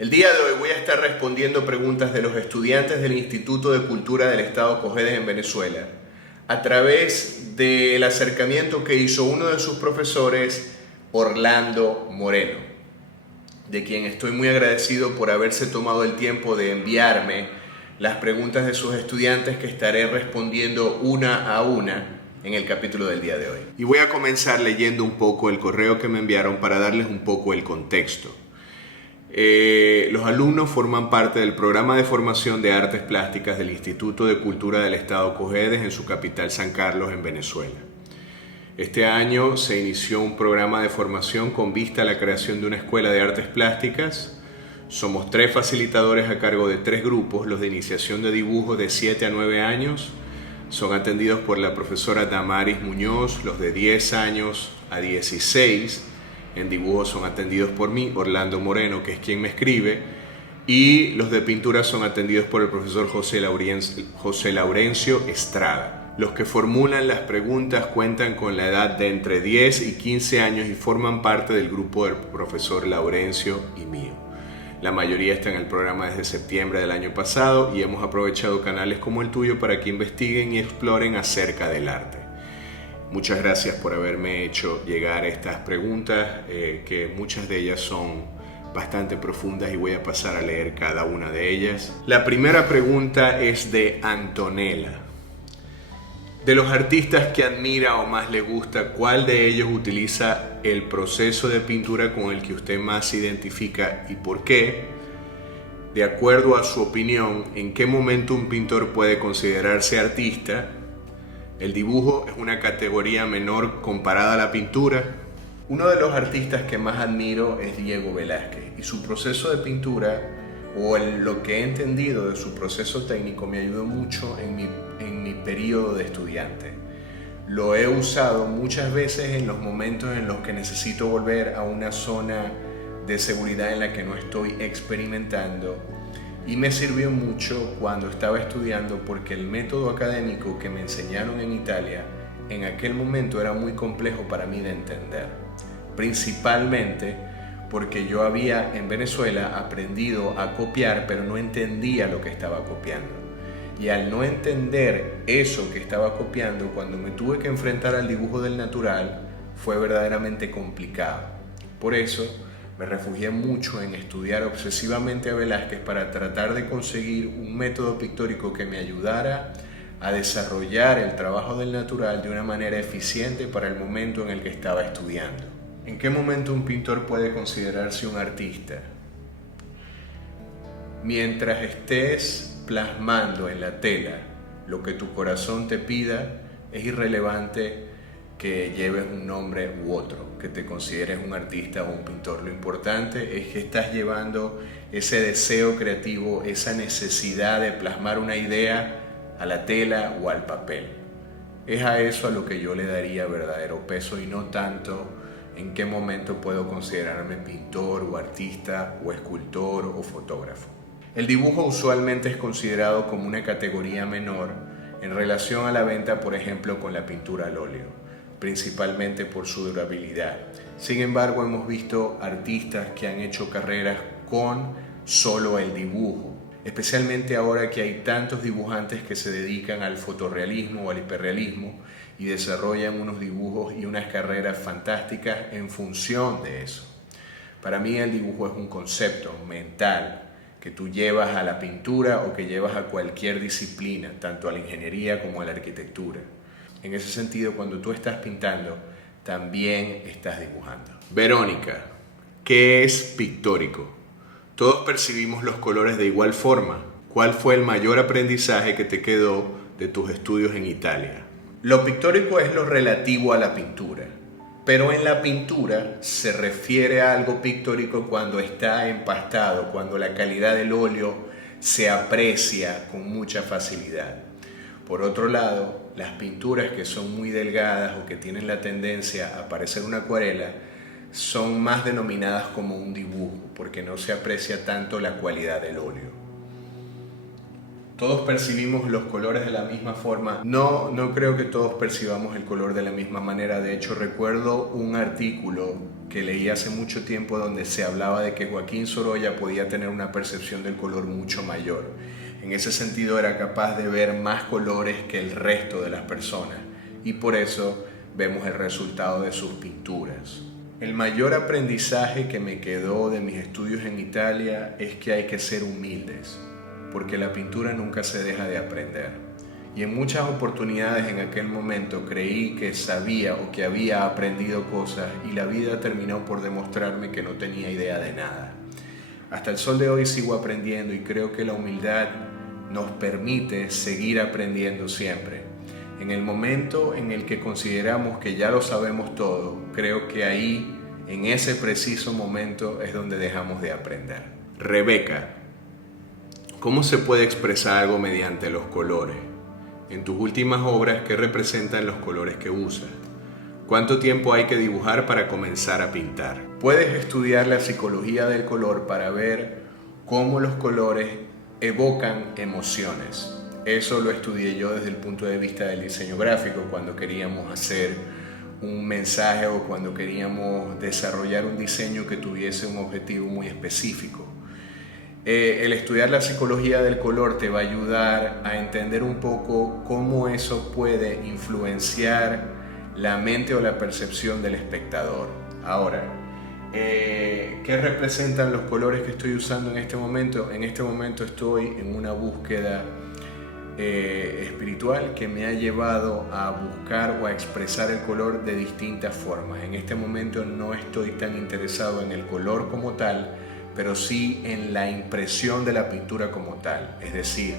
El día de hoy voy a estar respondiendo preguntas de los estudiantes del Instituto de Cultura del Estado Cojedes en Venezuela a través del acercamiento que hizo uno de sus profesores, Orlando Moreno, de quien estoy muy agradecido por haberse tomado el tiempo de enviarme las preguntas de sus estudiantes que estaré respondiendo una a una en el capítulo del día de hoy. Y voy a comenzar leyendo un poco el correo que me enviaron para darles un poco el contexto. Los alumnos forman parte del programa de formación de artes plásticas del Instituto de Cultura del Estado Cojedes en su capital San Carlos, en Venezuela. Este año se inició un programa de formación con vista a la creación de una escuela de artes plásticas. Somos 3 facilitadores a cargo de 3 grupos. Los de iniciación de dibujo de 7 a 9 años son atendidos por la profesora Damaris Muñoz. Los de 10 años a 16 en dibujo son atendidos por mí, Orlando Moreno, que es quien me escribe, y los de pintura son atendidos por el profesor José Laurencio Estrada. Los que formulan las preguntas cuentan con la edad de entre 10 y 15 años y forman parte del grupo del profesor Laurencio y mío. La mayoría está en el programa desde septiembre del año pasado y hemos aprovechado canales como el tuyo para que investiguen y exploren acerca del arte. Muchas gracias por haberme hecho llegar estas preguntas, que muchas de ellas son bastante profundas y voy a pasar a leer cada una de ellas. La primera pregunta es de Antonella. De los artistas que admira o más le gusta, ¿cuál de ellos utiliza el proceso de pintura con el que usted más se identifica y por qué? De acuerdo a su opinión, ¿en qué momento un pintor puede considerarse artista? ¿El dibujo es una categoría menor comparada a la pintura? Uno de los artistas que más admiro es Diego Velázquez y su proceso de pintura, o lo que he entendido de su proceso técnico, me ayudó mucho en mi periodo de estudiante. Lo he usado muchas veces en los momentos en los que necesito volver a una zona de seguridad en la que no estoy experimentando. Y me sirvió mucho cuando estaba estudiando porque el método académico que me enseñaron en Italia en aquel momento era muy complejo para mí de entender. Principalmente porque yo había en Venezuela aprendido a copiar, pero no entendía lo que estaba copiando. Y al no entender eso que estaba copiando, cuando me tuve que enfrentar al dibujo del natural, fue verdaderamente complicado. Por eso me refugié mucho en estudiar obsesivamente a Velázquez para tratar de conseguir un método pictórico que me ayudara a desarrollar el trabajo del natural de una manera eficiente para el momento en el que estaba estudiando. ¿En qué momento un pintor puede considerarse un artista? Mientras estés plasmando en la tela lo que tu corazón te pida, es irrelevante que lleves un nombre u otro, que te consideres un artista o un pintor. Lo importante es que estás llevando ese deseo creativo, esa necesidad de plasmar una idea a la tela o al papel. Es a eso a lo que yo le daría verdadero peso y no tanto en qué momento puedo considerarme pintor o artista o escultor o fotógrafo. El dibujo usualmente es considerado como una categoría menor en relación a la venta, por ejemplo, con la pintura al óleo, principalmente por su durabilidad. Sin embargo, hemos visto artistas que han hecho carreras con solo el dibujo, especialmente ahora que hay tantos dibujantes que se dedican al fotorrealismo o al hiperrealismo y desarrollan unos dibujos y unas carreras fantásticas en función de eso. Para mí el dibujo es un concepto mental que tú llevas a la pintura o que llevas a cualquier disciplina, tanto a la ingeniería como a la arquitectura. En ese sentido, cuando tú estás pintando, también estás dibujando. Verónica, ¿qué es pictórico? Todos percibimos los colores de igual forma. ¿Cuál fue el mayor aprendizaje que te quedó de tus estudios en Italia? Lo pictórico es lo relativo a la pintura, pero en la pintura se refiere a algo pictórico cuando está empastado, cuando la calidad del óleo se aprecia con mucha facilidad. Por otro lado, las pinturas que son muy delgadas o que tienen la tendencia a parecer una acuarela son más denominadas como un dibujo, porque no se aprecia tanto la cualidad del óleo. ¿Todos percibimos los colores de la misma forma? No creo que todos percibamos el color de la misma manera. De hecho, recuerdo un artículo que leí hace mucho tiempo donde se hablaba de que Joaquín Sorolla podía tener una percepción del color mucho mayor. En ese sentido era capaz de ver más colores que el resto de las personas y por eso vemos el resultado de sus pinturas. El mayor aprendizaje que me quedó de mis estudios en Italia es que hay que ser humildes, porque la pintura nunca se deja de aprender. Y en muchas oportunidades en aquel momento creí que sabía o que había aprendido cosas y la vida terminó por demostrarme que no tenía idea de nada. Hasta el sol de hoy sigo aprendiendo y creo que la humildad nos permite seguir aprendiendo siempre. En el momento en el que consideramos que ya lo sabemos todo, creo que ahí, en ese preciso momento, es donde dejamos de aprender. Rebeca, ¿cómo se puede expresar algo mediante los colores? En tus últimas obras, ¿qué representan los colores que usas? ¿Cuánto tiempo hay que dibujar para comenzar a pintar? Puedes estudiar la psicología del color para ver cómo los colores evocan emociones. Eso lo estudié yo desde el punto de vista del diseño gráfico, cuando queríamos hacer un mensaje o cuando queríamos desarrollar un diseño que tuviese un objetivo muy específico. El estudiar la psicología del color te va a ayudar a entender un poco cómo eso puede influenciar la mente o la percepción del espectador. Ahora, ¿qué representan los colores que estoy usando en este momento? En este momento estoy en una búsqueda espiritual que me ha llevado a buscar o a expresar el color de distintas formas. En este momento no estoy tan interesado en el color como tal, pero sí en la impresión de la pintura como tal. Es decir,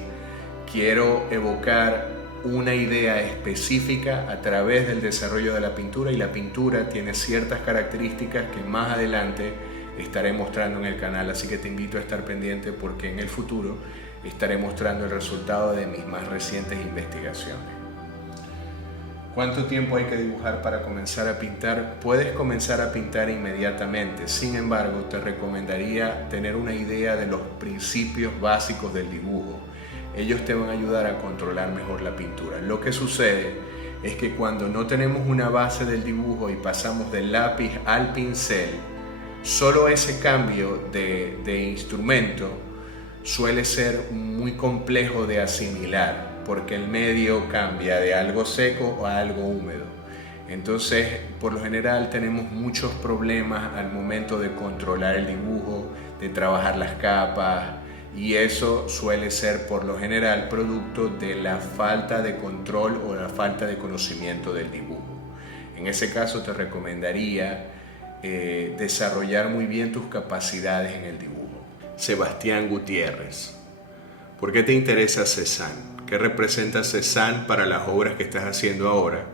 quiero evocar una idea específica a través del desarrollo de la pintura y la pintura tiene ciertas características que más adelante estaré mostrando en el canal, así que te invito a estar pendiente porque en el futuro estaré mostrando el resultado de mis más recientes investigaciones. ¿Cuánto tiempo hay que dibujar para comenzar a pintar? Puedes comenzar a pintar inmediatamente, sin embargo, te recomendaría tener una idea de los principios básicos del dibujo. Ellos te van a ayudar a controlar mejor la pintura. Lo que sucede es que cuando no tenemos una base del dibujo y pasamos del lápiz al pincel, solo ese cambio de instrumento suele ser muy complejo de asimilar porque el medio cambia de algo seco a algo húmedo. Entonces, por lo general tenemos muchos problemas al momento de controlar el dibujo, de trabajar las capas, y eso suele ser por lo general producto de la falta de control o la falta de conocimiento del dibujo. En ese caso te recomendaría desarrollar muy bien tus capacidades en el dibujo. Sebastián Gutiérrez, ¿por qué te interesa Cézanne? ¿Qué representa Cézanne para las obras que estás haciendo ahora?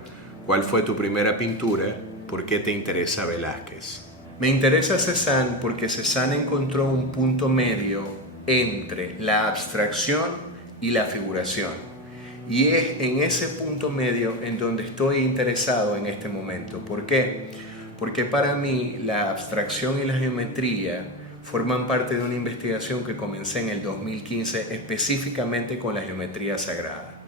¿Cuál fue tu primera pintura? ¿Por qué te interesa Velázquez? Me interesa Cézanne porque Cézanne encontró un punto medio entre la abstracción y la figuración. Y es en ese punto medio en donde estoy interesado en este momento. ¿Por qué? Porque para mí la abstracción y la geometría forman parte de una investigación que comencé en el 2015 específicamente con la geometría sagrada.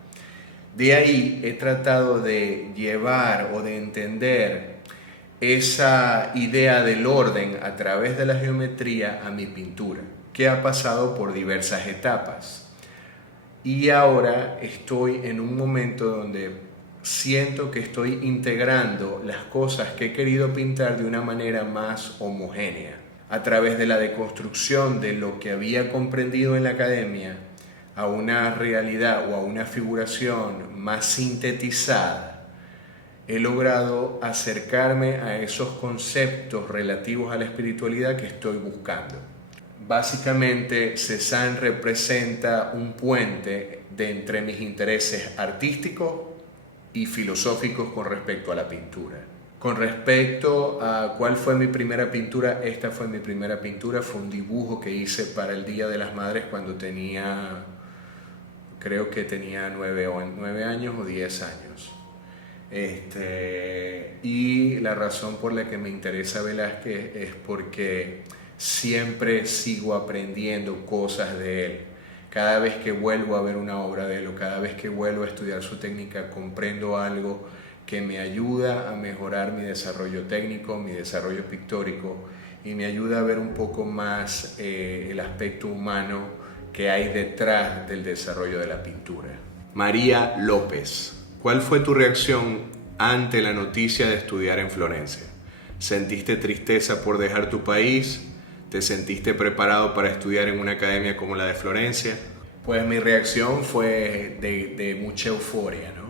De ahí he tratado de llevar o de entender esa idea del orden a través de la geometría a mi pintura, que ha pasado por diversas etapas. Y ahora estoy en un momento donde siento que estoy integrando las cosas que he querido pintar de una manera más homogénea, a través de la deconstrucción de lo que había comprendido en la academia a una realidad o a una figuración más sintetizada. He logrado acercarme a esos conceptos relativos a la espiritualidad que estoy buscando. Básicamente, Cézanne representa un puente entre mis intereses artísticos y filosóficos con respecto a la pintura. Con respecto a cuál fue mi primera pintura, esta fue mi primera pintura, fue un dibujo que hice para el Día de las Madres cuando creo que tenía 9 años o 10 años. Y la razón por la que me interesa Velázquez es porque siempre sigo aprendiendo cosas de él. Cada vez que vuelvo a ver una obra de él o cada vez que vuelvo a estudiar su técnica, comprendo algo que me ayuda a mejorar mi desarrollo técnico, mi desarrollo pictórico y me ayuda a ver un poco más el aspecto humano que hay detrás del desarrollo de la pintura. María López, ¿cuál fue tu reacción ante la noticia de estudiar en Florencia? ¿Sentiste tristeza por dejar tu país? ¿Te sentiste preparado para estudiar en una academia como la de Florencia? Pues mi reacción fue de mucha euforia, ¿no?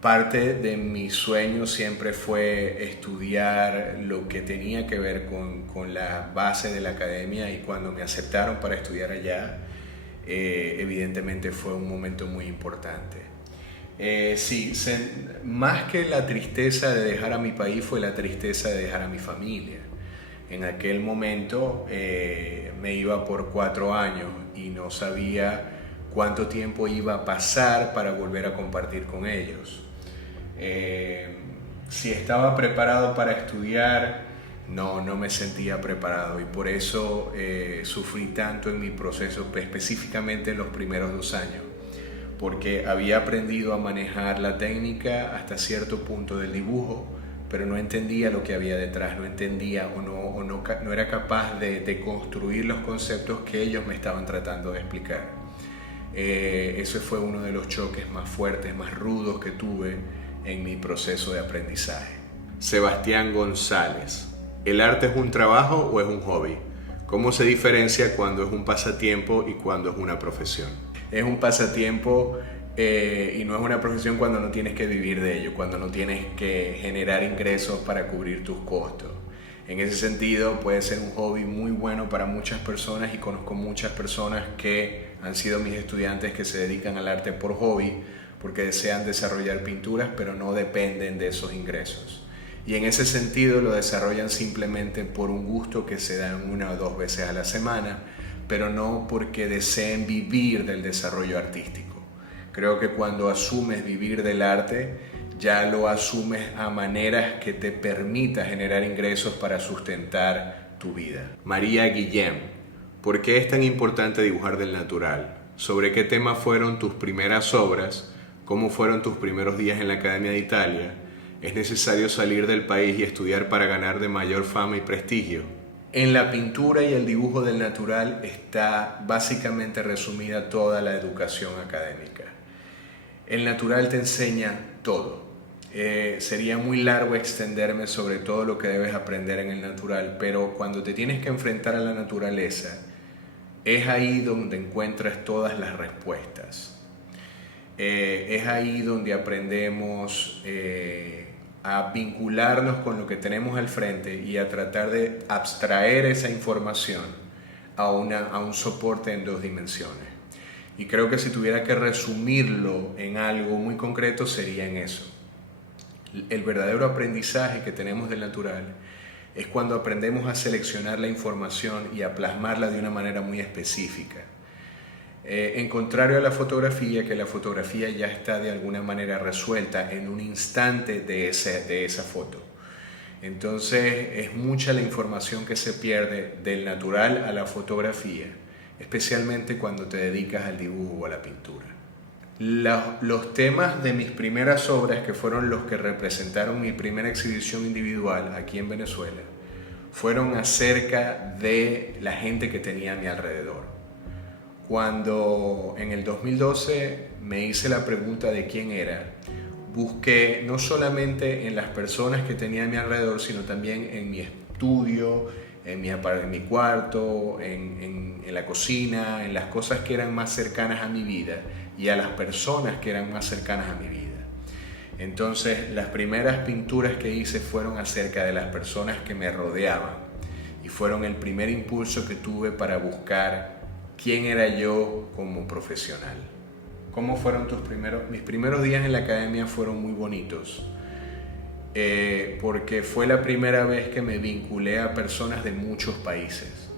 Parte de mi sueño siempre fue estudiar lo que tenía que ver con la base de la academia, y cuando me aceptaron para estudiar allá, evidentemente fue un momento muy importante. Sí, más que la tristeza de dejar a mi país, fue la tristeza de dejar a mi familia. En aquel momento me iba por 4 años y no sabía cuánto tiempo iba a pasar para volver a compartir con ellos. Si estaba preparado para estudiar, no me sentía preparado, y por eso sufrí tanto en mi proceso, específicamente en los primeros 2 años, porque había aprendido a manejar la técnica hasta cierto punto del dibujo, pero no entendía lo que había detrás, no entendía no era capaz de construir los conceptos que ellos me estaban tratando de explicar. Ese fue uno de los choques más fuertes, más rudos que tuve en mi proceso de aprendizaje. Sebastián González, ¿el arte es un trabajo o es un hobby? ¿Cómo se diferencia cuando es un pasatiempo y cuando es una profesión? Es un pasatiempo y no es una profesión cuando no tienes que vivir de ello, cuando no tienes que generar ingresos para cubrir tus costos. En ese sentido puede ser un hobby muy bueno para muchas personas, y conozco muchas personas que han sido mis estudiantes que se dedican al arte por hobby, porque desean desarrollar pinturas pero no dependen de esos ingresos. Y en ese sentido lo desarrollan simplemente por un gusto que se dan 1 o 2 veces a la semana, pero no porque deseen vivir del desarrollo artístico. Creo que cuando asumes vivir del arte, ya lo asumes a maneras que te permita generar ingresos para sustentar tu vida. María Guillén, ¿por qué es tan importante dibujar del natural? ¿Sobre qué tema fueron tus primeras obras? ¿Cómo fueron tus primeros días en la Academia de Italia? ¿Es necesario salir del país y estudiar para ganar de mayor fama y prestigio? En la pintura y el dibujo del natural está básicamente resumida toda la educación académica. El natural te enseña todo. Sería muy largo extenderme sobre todo lo que debes aprender en el natural, pero cuando te tienes que enfrentar a la naturaleza, es ahí donde encuentras todas las respuestas. Es ahí donde aprendemos a vincularnos con lo que tenemos al frente y a tratar de abstraer esa información a un soporte en 2 dimensiones. Y creo que si tuviera que resumirlo en algo muy concreto, sería en eso. El verdadero aprendizaje que tenemos del natural es cuando aprendemos a seleccionar la información y a plasmarla de una manera muy específica. En contrario a la fotografía, que la fotografía ya está de alguna manera resuelta en un instante de esa foto. Entonces es mucha la información que se pierde del natural a la fotografía, especialmente cuando te dedicas al dibujo o a la pintura. Los temas de mis primeras obras, que fueron los que representaron mi primera exhibición individual aquí en Venezuela, fueron acerca de la gente que tenía a mi alrededor. Cuando en el 2012 me hice la pregunta de quién era, busqué no solamente en las personas que tenía a mi alrededor, sino también en mi estudio, en mi cuarto, en la cocina, en las cosas que eran más cercanas a mi vida y a las personas que eran más cercanas a mi vida. Entonces, las primeras pinturas que hice fueron acerca de las personas que me rodeaban, y fueron el primer impulso que tuve para buscar quién era yo como profesional. ¿Cómo fueron mis primeros días en la academia? Fueron muy bonitos, porque fue la primera vez que me vinculé a personas de muchos países.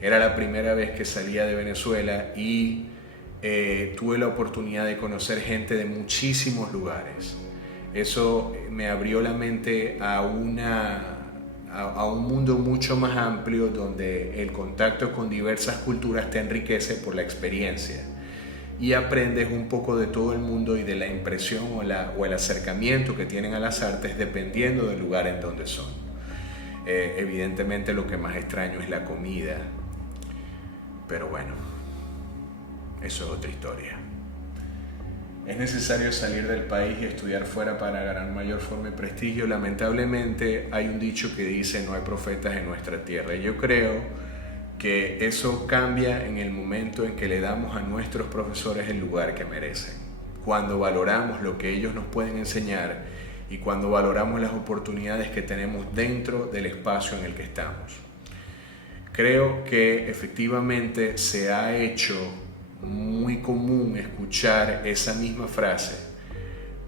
Era la primera vez que salía de Venezuela y tuve la oportunidad de conocer gente de muchísimos lugares. Eso me abrió la mente a un mundo mucho más amplio, donde el contacto con diversas culturas te enriquece por la experiencia. y aprendes un poco de todo el mundo y de la impresión o el acercamiento que tienen a las artes dependiendo del lugar en donde son. Evidentemente lo que más extraño es la comida, pero bueno, eso es otra historia. ¿Es necesario salir del país y estudiar fuera para ganar mayor forma y prestigio? Lamentablemente hay un dicho que dice no hay profetas en nuestra tierra. Y yo creo que eso cambia en el momento en que le damos a nuestros profesores el lugar que merecen. Cuando valoramos lo que ellos nos pueden enseñar y cuando valoramos las oportunidades que tenemos dentro del espacio en el que estamos. Creo que efectivamente se ha hecho muy común escuchar esa misma frase,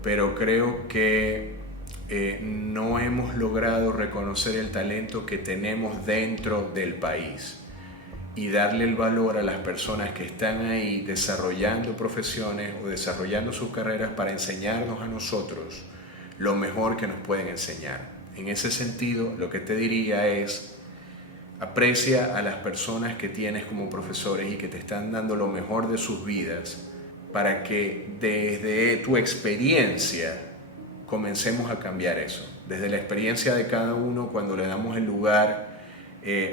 pero creo que no hemos logrado reconocer el talento que tenemos dentro del país y darle el valor a las personas que están ahí desarrollando profesiones o desarrollando sus carreras para enseñarnos a nosotros lo mejor que nos pueden enseñar. En ese sentido, lo que te diría es: aprecia a las personas que tienes como profesores y que te están dando lo mejor de sus vidas para que desde tu experiencia comencemos a cambiar eso. Desde la experiencia de cada uno, cuando le damos el lugar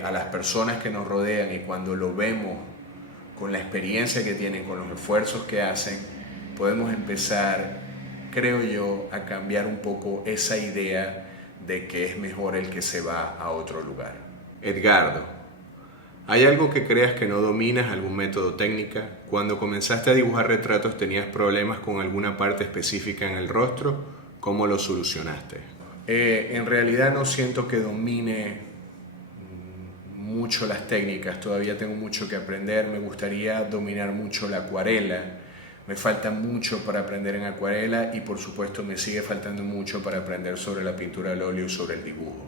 a las personas que nos rodean y cuando lo vemos con la experiencia que tienen, con los esfuerzos que hacen, podemos empezar, creo yo, a cambiar un poco esa idea de que es mejor el que se va a otro lugar. Edgardo, ¿hay algo que creas que no dominas, algún método, técnica? Cuando comenzaste a dibujar retratos, ¿tenías problemas con alguna parte específica en el rostro? ¿Cómo lo solucionaste? En realidad no siento que domine mucho las técnicas, todavía tengo mucho que aprender, me gustaría dominar mucho la acuarela, me falta mucho para aprender en acuarela y por supuesto me sigue faltando mucho para aprender sobre la pintura al óleo y sobre el dibujo.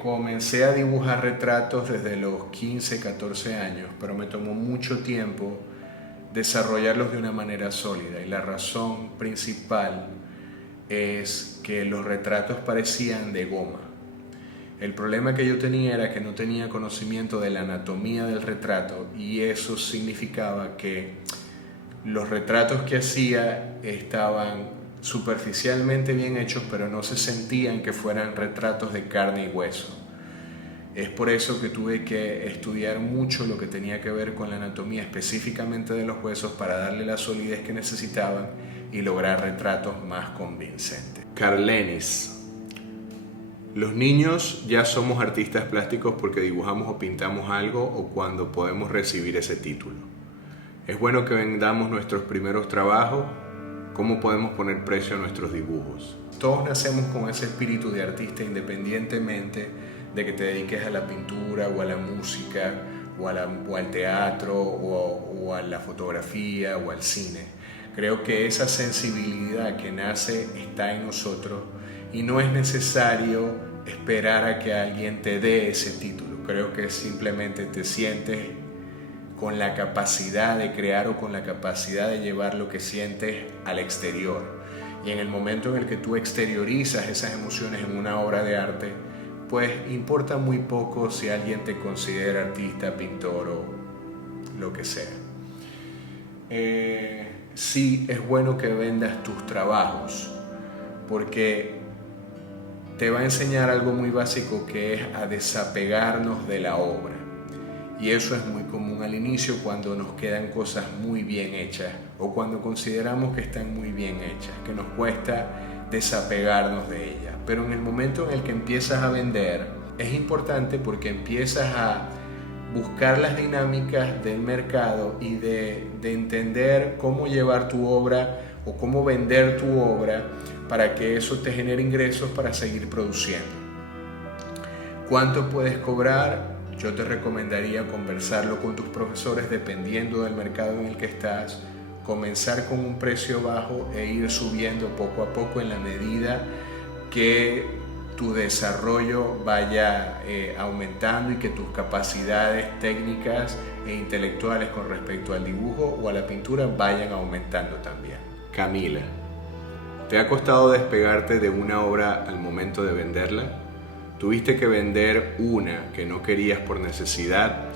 Comencé a dibujar retratos desde los 15, 14 años, pero me tomó mucho tiempo desarrollarlos de una manera sólida y la razón principal es que los retratos parecían de goma. El problema que yo tenía era que no tenía conocimiento de la anatomía del retrato y eso significaba que los retratos que hacía estaban superficialmente bien hechos, pero no se sentían que fueran retratos de carne y hueso. Es por eso que tuve que estudiar mucho lo que tenía que ver con la anatomía específicamente de los huesos para darle la solidez que necesitaban y lograr retratos más convincentes. Carlenis, los niños ya somos artistas plásticos porque dibujamos o pintamos algo o cuando podemos recibir ese título. Es bueno que vendamos nuestros primeros trabajos. ¿Cómo podemos poner precio a nuestros dibujos? Todos nacemos con ese espíritu de artista independientemente de que te dediques a la pintura o a la música o al teatro o a la fotografía o al cine. Creo que esa sensibilidad que nace está en nosotros y no es necesario esperar a que alguien te dé ese título. Creo que simplemente te sientes con la capacidad de crear o con la capacidad de llevar lo que sientes al exterior. Y en el momento en el que tú exteriorizas esas emociones en una obra de arte, pues importa muy poco si alguien te considera artista, pintor o lo que sea. Sí es bueno que vendas tus trabajos, porque te va a enseñar algo muy básico que es a desapegarnos de la obra. Y eso es muy común al inicio cuando nos quedan cosas muy bien hechas o cuando consideramos que están muy bien hechas, que nos cuesta desapegarnos de ellas. Pero en el momento en el que empiezas a vender, es importante porque empiezas a buscar las dinámicas del mercado y de entender cómo llevar tu obra o cómo vender tu obra para que eso te genere ingresos para seguir produciendo. ¿Cuánto puedes cobrar? Yo te recomendaría conversarlo con tus profesores dependiendo del mercado en el que estás, comenzar con un precio bajo e ir subiendo poco a poco en la medida que tu desarrollo vaya aumentando y que tus capacidades técnicas e intelectuales con respecto al dibujo o a la pintura vayan aumentando también. Camila, ¿te ha costado despegarte de una obra al momento de venderla? ¿Tuviste que vender una que no querías por necesidad?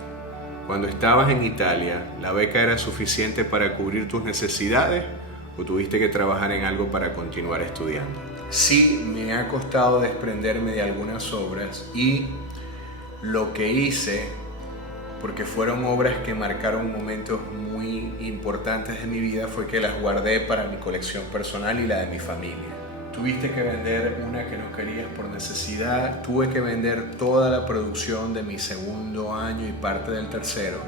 Cuando estabas en Italia, ¿la beca era suficiente para cubrir tus necesidades o tuviste que trabajar en algo para continuar estudiando? Sí, me ha costado desprenderme de algunas obras y lo que hice, porque fueron obras que marcaron momentos muy importantes de mi vida, fue que las guardé para mi colección personal y la de mi familia. Tuviste que vender una que no querías por necesidad. Tuve que vender toda la producción de mi segundo año y parte del tercero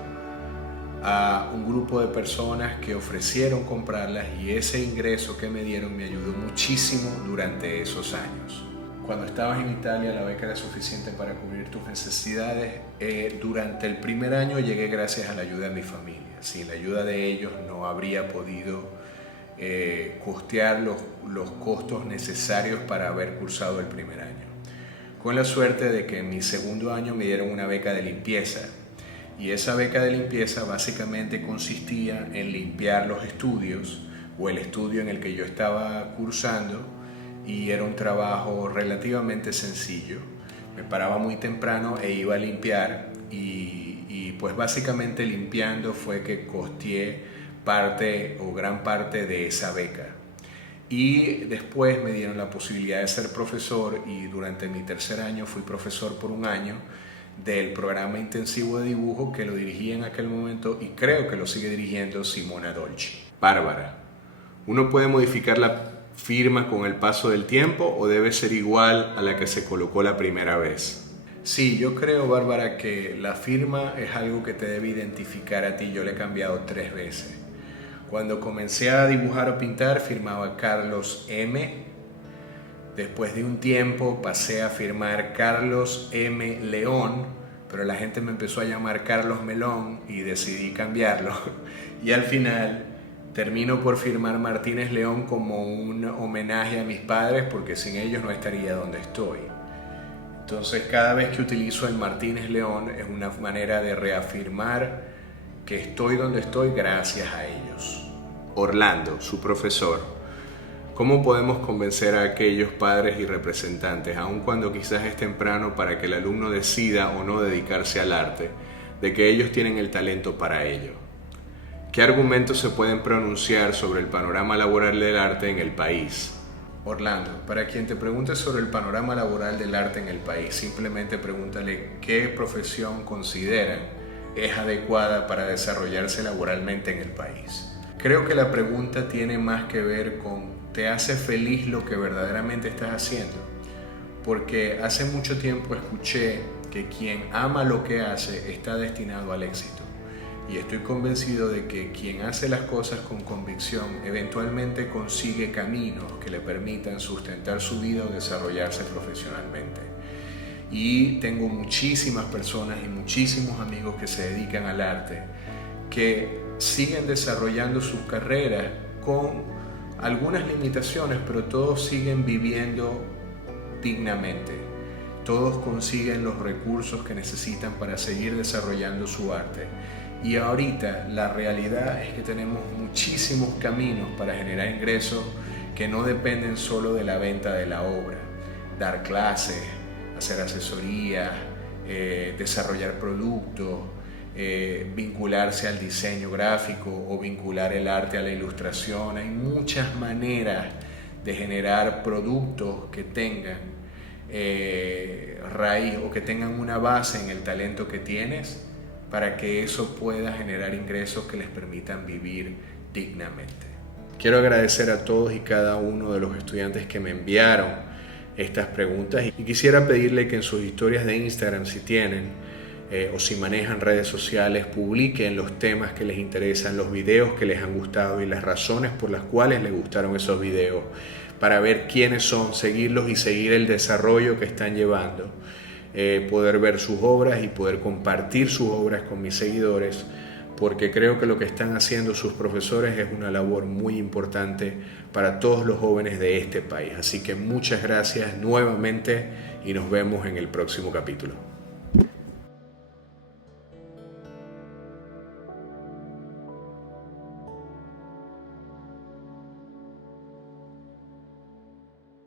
a un grupo de personas que ofrecieron comprarlas, y ese ingreso que me dieron me ayudó muchísimo durante esos años. Cuando estabas en Italia, la beca era suficiente para cubrir tus necesidades. Durante el primer año llegué gracias a la ayuda de mi familia. Sin la ayuda de ellos no habría podido costear los costos necesarios para haber cursado el primer año. Con la suerte de que en mi segundo año me dieron una beca de limpieza, y esa beca de limpieza básicamente consistía en limpiar los estudios o el estudio en el que yo estaba cursando, y era un trabajo relativamente sencillo. Me paraba muy temprano e iba a limpiar y pues básicamente limpiando fue que costeé parte o gran parte de esa beca. Y después me dieron la posibilidad de ser profesor, y durante mi tercer año fui profesor por un año del programa intensivo de dibujo que lo dirigía en aquel momento, y creo que lo sigue dirigiendo Simona Dolci. Bárbara, ¿uno puede modificar la firma con el paso del tiempo o debe ser igual a la que se colocó la primera vez? Sí, yo creo, Bárbara, que la firma es algo que te debe identificar a ti. Yo la he cambiado 3 veces. Cuando comencé a dibujar o pintar firmaba Carlos M. Después de un tiempo pasé a firmar Carlos M. León, pero la gente me empezó a llamar Carlos Melón y decidí cambiarlo. Y al final termino por firmar Martínez León como un homenaje a mis padres, porque sin ellos no estaría donde estoy. Entonces cada vez que utilizo el Martínez León es una manera de reafirmar que estoy donde estoy gracias a ellos. Orlando, su profesor. ¿Cómo podemos convencer a aquellos padres y representantes, aun cuando quizás es temprano para que el alumno decida o no dedicarse al arte, de que ellos tienen el talento para ello? ¿Qué argumentos se pueden pronunciar sobre el panorama laboral del arte en el país? Orlando, para quien te pregunte sobre el panorama laboral del arte en el país, simplemente pregúntale qué profesión considera es adecuada para desarrollarse laboralmente en el país. Creo que la pregunta tiene más que ver con ¿te hace feliz lo que verdaderamente estás haciendo? Porque hace mucho tiempo escuché que quien ama lo que hace está destinado al éxito. Y estoy convencido de que quien hace las cosas con convicción eventualmente consigue caminos que le permitan sustentar su vida o desarrollarse profesionalmente. Y tengo muchísimas personas y muchísimos amigos que se dedican al arte, que siguen desarrollando sus carreras con algunas limitaciones, pero todos siguen viviendo dignamente. Todos consiguen los recursos que necesitan para seguir desarrollando su arte. Y ahorita la realidad es que tenemos muchísimos caminos para generar ingresos que no dependen solo de la venta de la obra. Dar clases, hacer asesorías, desarrollar productos, vincularse al diseño gráfico o vincular el arte a la ilustración. Hay muchas maneras de generar productos que tengan raíz o que tengan una base en el talento que tienes, para que eso pueda generar ingresos que les permitan vivir dignamente. Quiero agradecer a todos y cada uno de los estudiantes que me enviaron estas preguntas, y quisiera pedirle que en sus historias de Instagram, si tienen o si manejan redes sociales, publiquen los temas que les interesan, los videos que les han gustado y las razones por las cuales les gustaron esos videos, para ver quiénes son, seguirlos y seguir el desarrollo que están llevando. Poder ver sus obras y poder compartir sus obras con mis seguidores, porque creo que lo que están haciendo sus profesores es una labor muy importante para todos los jóvenes de este país. Así que muchas gracias nuevamente y nos vemos en el próximo capítulo.